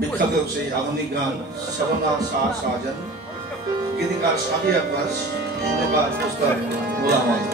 বিখ্যাত সেই আধুনিক গান সবনা সাজান গীতিকার সাথী আব্বাস ধন্যবাদ প্রস্তাব বলা হয়।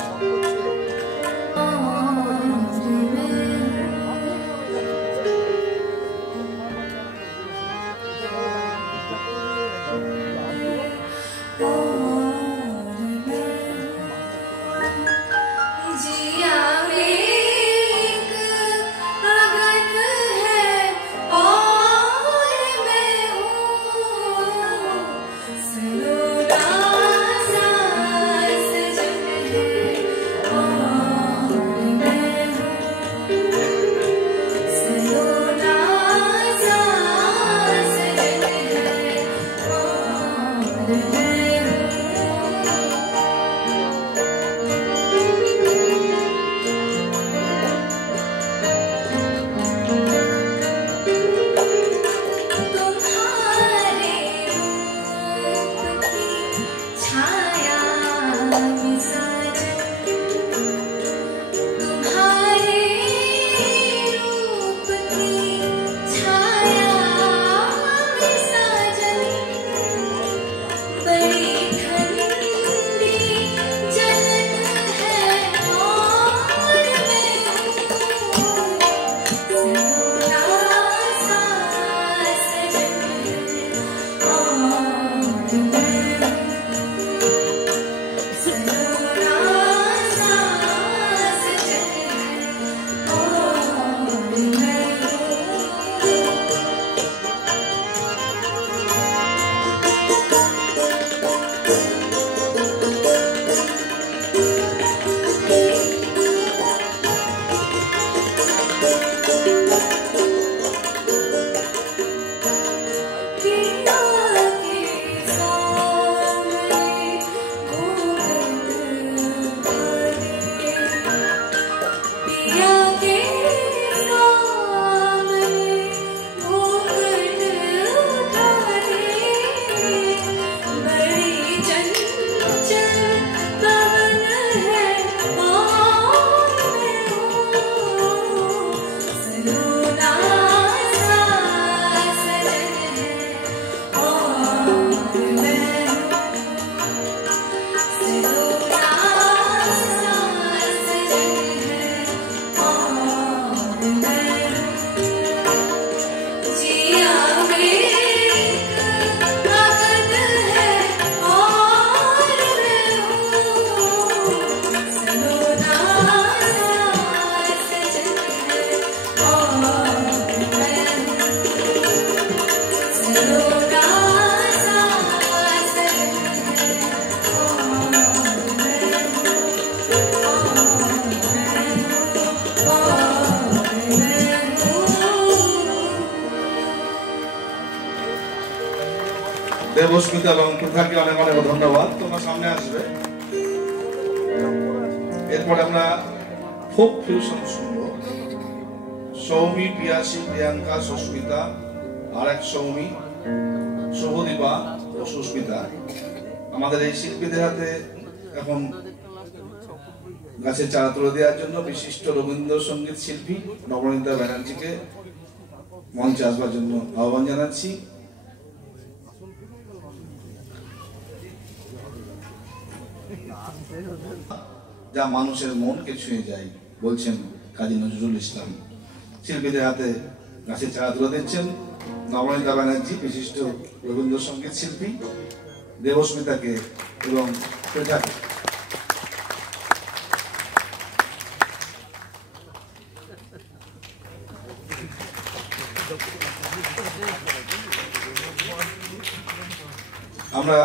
দেবস্মিতা এবং পৃথাকে অনেক অনেক ধন্যবাদ। তোমার সামনে আসবে। এরপর আমরা ফোক ফিউশন শুনবো। সৌমি, পিয়াসী, প্রিয়াঙ্কা, সুস্মিতা, আর এক সৌমি, শুভদীপা ও সুস্মিতা। আমাদের এই শিল্পীদের হাতে এখন গাছের চারা তুলে দেওয়ার জন্য বিশিষ্ট রবীন্দ্রসঙ্গীত শিল্পী নবনীতা ব্যানার্জিকে মঞ্চে আসবার জন্য আহ্বান জানাচ্ছি। যা মানুষের মনকে ছুঁয়ে যায় বলছেন কাজী নজরুল ইসলাম। শিল্পীদের হাতে গাছের চারা তুলে দিচ্ছেন নবনীতা ব্যানার্জি, বিশিষ্ট রবীন্দ্রসঙ্গীত শিল্পী, দেবস্মিতাকে এবং পৃথাকে। আমরা